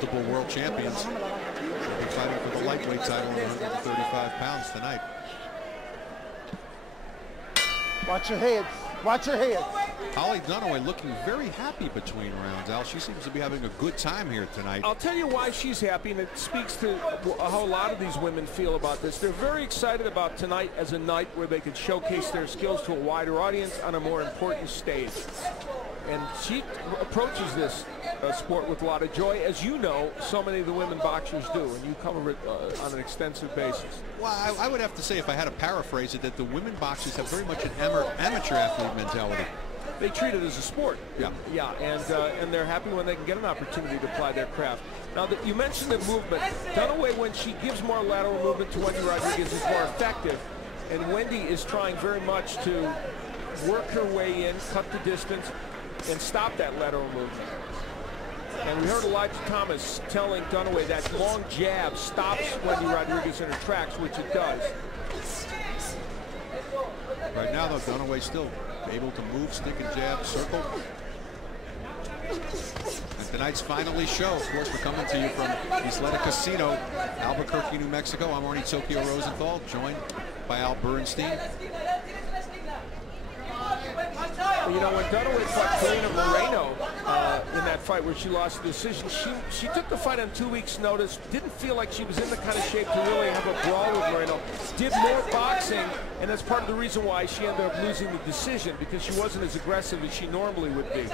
Multiple world champions. She'll be fighting for the lightweight title at 135 pounds tonight. Watch your heads. Watch your heads. Hollie Dunaway looking very happy between rounds, Al. She seems to be having a good time here tonight. I'll tell you why she's happy, and it speaks to how a lot of these women feel about this. They're very excited about tonight as a night where they could showcase their skills to a wider audience on a more important stage. And she approaches this sport with a lot of joy, as you know, so many of the women boxers do, and you cover it on an extensive basis. Well, I would have to say, if I had to paraphrase it, that the women boxers have very much an amateur athlete mentality. They treat it as a sport. Yeah. Yeah, and they're happy when they can get an opportunity to apply their craft. Now, you mentioned the movement. Dunaway, when she gives more lateral movement to Wendy Rodriguez, is more effective. And Wendy is trying very much to work her way in, cut the distance, and stop that lateral movement. And we heard Elijah Thomas telling Dunaway that long jab stops Wendy Rodriguez in her tracks, which it does. Right now, though, Dunaway still able to move, stick and jab, circle. And tonight's finally show, of course, we're coming to you from Isleta Casino, Albuquerque, New Mexico. I'm Arnie Tokyo Rosenthal, joined by Al Bernstein. You know, when Dunaway fought Karina Moreno in that fight where she lost the decision, she took the fight on 2 weeks' notice, didn't feel like she was in the kind of shape to really have a brawl with Moreno, did more boxing, and that's part of the reason why she ended up losing the decision, because she wasn't as aggressive as she normally would be.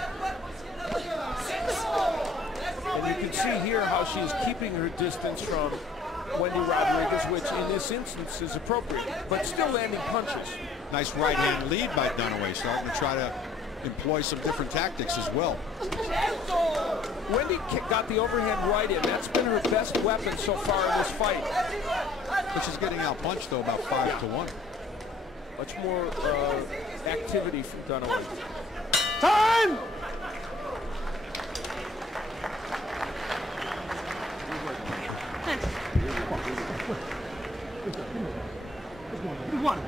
And you can see here how she is keeping her distance from Wendy Rodriguez, which in this instance is appropriate, but still landing punches. Nice right hand lead by Dunaway, starting to try to employ some different tactics as well. Wendy got the overhand right in. That's been her best weapon so far in this fight. But she's getting out punched, though, about 5-1. Much more activity from Dunaway. Time!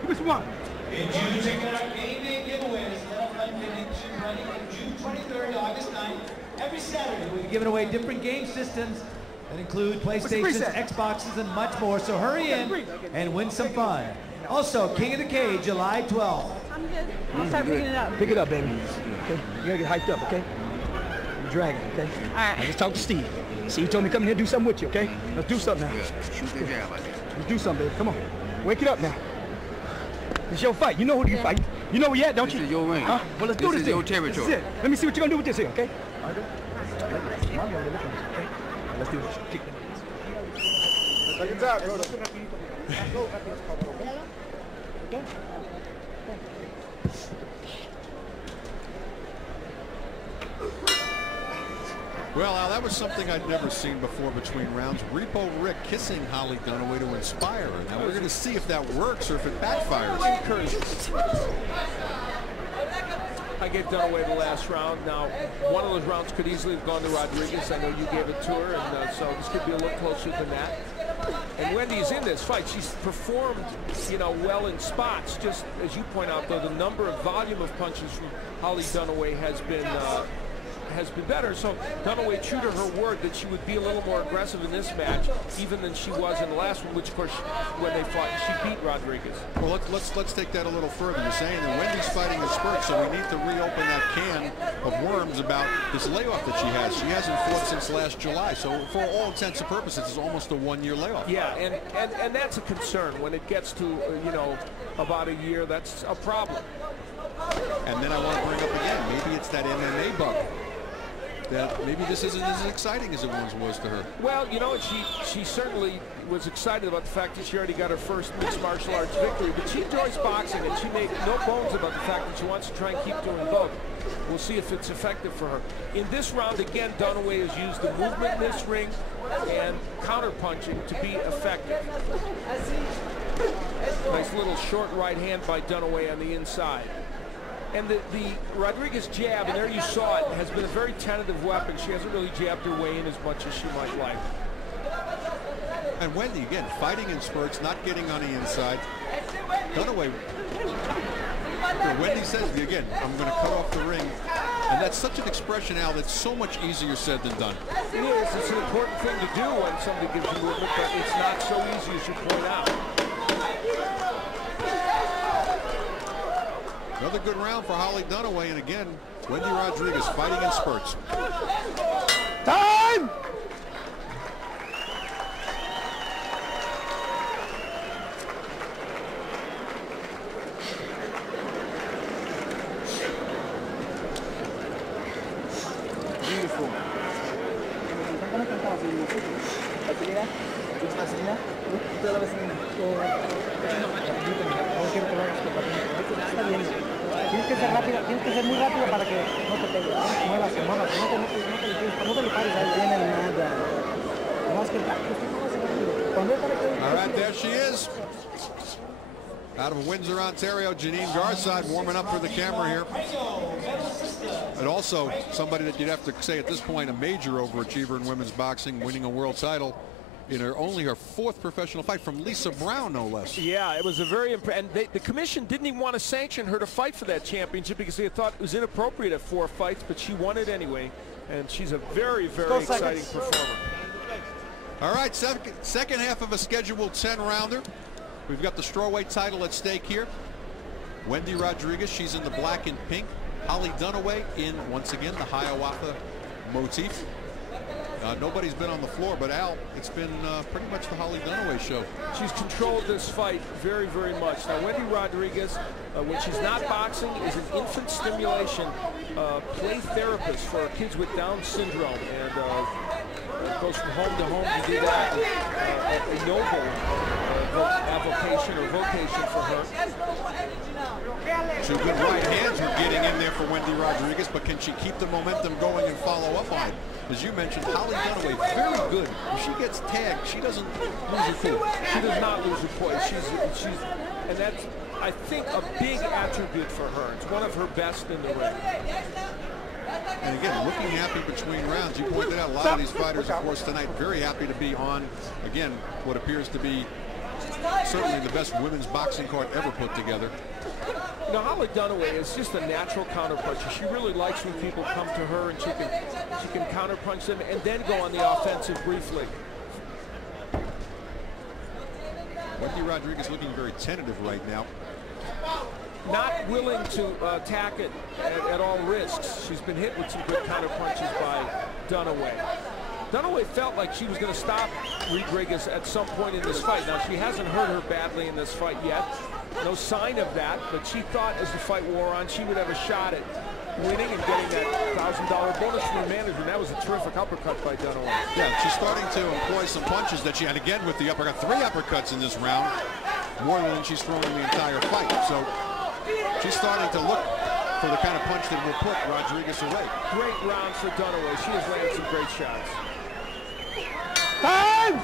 Give us one. In June, checking out Game Day giveaways. That'll run running from June 23rd to August 9th. Every Saturday, we'll be giving away different game systems that include PlayStations, Xboxes, and much more. So hurry in and win some fun. Also, King of the Cage, July 12th. I'm good. I'll start picking it up. Pick it up, baby. Okay? You gotta get hyped up, okay? You're dragging, okay? All right. I just talked to Steve. Steve told me to come in here and do something with you, okay? Let's do something now. Shoot the jab, I think. Let's do something, baby. Come on. Wake it up now. It's your fight. You know who you fight. You know where you at, don't you? This is your ring. Huh? Well, let's do this. This is your territory. This is it. Let me see what you're gonna do with this here, okay? All right. Let's do this. Kick that. Take it out, brother. Well, Al, that was something I'd never seen before between rounds. Repo Rick kissing Hollie Dunaway to inspire her. Now we're going to see if that works or if it backfires. I gave Dunaway the last round. Now, one of those rounds could easily have gone to Rodriguez. I know you gave it to her, and so this could be a little closer than that. And Wendy's in this fight. She's performed, you know, well in spots. Just as you point out, though, the number of volume of punches from Hollie Dunaway has been better. So Dunaway true to her word that she would be a little more aggressive in this match, even than she was in the last one, which of course when they fought, she beat Rodriguez. Well, let's take that a little further. You're saying that Wendy's fighting in spurts, so we need to reopen that can of worms about this layoff that she has. She hasn't fought since last July, so for all intents and purposes, it's almost a one-year layoff. Yeah, and that's a concern when it gets to you know, about a year. That's a problem. And then I want to bring up again, maybe it's that MMA bug. That maybe this isn't as exciting as it once was to her. Well, you know, she certainly was excited about the fact that she already got her first mixed martial arts victory, but she enjoys boxing, and she made no bones about the fact that she wants to try and keep doing both. We'll see if it's effective for her. In this round, again, Dunaway has used the movement in this ring and counter-punching to be effective. Nice little short right hand by Dunaway on the inside. And the Rodriguez jab, and there you saw it, has been a very tentative weapon. She hasn't really jabbed her way in as much as she might like. And Wendy, again, fighting in spurts, not getting on the inside. Dunaway, Wendy says, again, I'm going to cut off the ring And that's such an expression, Al, that's so much easier said than done. It is. It's an important thing to do when somebody gives you movement, but it's not so easy as you point out. Another good round for Hollie Dunaway, and again, Wendy Rodriguez fighting in spurts. Time! Beautiful. Tienes que ser rápido, tienes que ser muy rápido para que no te pegue. Muévase, muévase, no te le pares ahí, viene nada. Más que all right, there she is. Out of Windsor, Ontario, Janine Garside warming up for the camera here. And also somebody that you'd have to say at this point a major overachiever in women's boxing, winning a world title in only her 4th professional fight from Lisa Brown, no less. Yeah, it was a very and the commission didn't even want to sanction her to fight for that championship because they thought it was inappropriate at 4 fights, but she won it anyway, and she's a very, very exciting performer. All right, second half of a scheduled 10-rounder. We've got the strawweight title at stake here. Wendy Rodriguez, she's in the black and pink. Hollie Dunaway in, once again, the Hiawatha motif. Nobody's been on the floor, but Al, it's been pretty much the Hollie Dunaway show. She's controlled this fight very, very much. Now, Wendy Rodriguez, when she's not boxing, is an infant stimulation play therapist for kids with Down syndrome, and goes from home to home to do that. A noble avocation or vocation for her. 2 good right hands are getting in there for Wendy Rodriguez, but can she keep the momentum going and follow up on it? As you mentioned, Hollie Dunaway, very good. If she gets tagged, she doesn't lose her cool. She does not lose her poise. And that's, I think, a big attribute for her. It's one of her best in the ring. And again, looking happy between rounds. You pointed out a lot of these fighters, of course, tonight very happy to be on, again, what appears to be certainly the best women's boxing card ever put together. You know, Hollie Dunaway is just a natural counterpuncher. She really likes when people come to her and she can counterpunch them and then go on the offensive briefly. Wendy Rodriguez looking very tentative right now. Not willing to attack it at all risks. She's been hit with some good counterpunches by Dunaway. Dunaway felt like she was going to stop Rodriguez at some point in this fight. Now, she hasn't hurt her badly in this fight yet. No sign of that, but she thought as the fight wore on, she would have a shot at winning and getting that $1,000 bonus from her manager. And that was a terrific uppercut by Dunaway. Yeah, she's starting to employ some punches that she had again with the uppercut. 3 uppercuts in this round, more than she's thrown in the entire fight. So she's starting to look for the kind of punch that will put Rodriguez away. Great round for Dunaway. She has landed some great shots. Time!